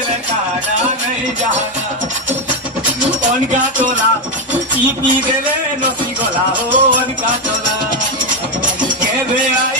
तेरे खाना नहीं जाना उनका टोला चीपी दे ले नसी गोला हो उनका टोला के बे आई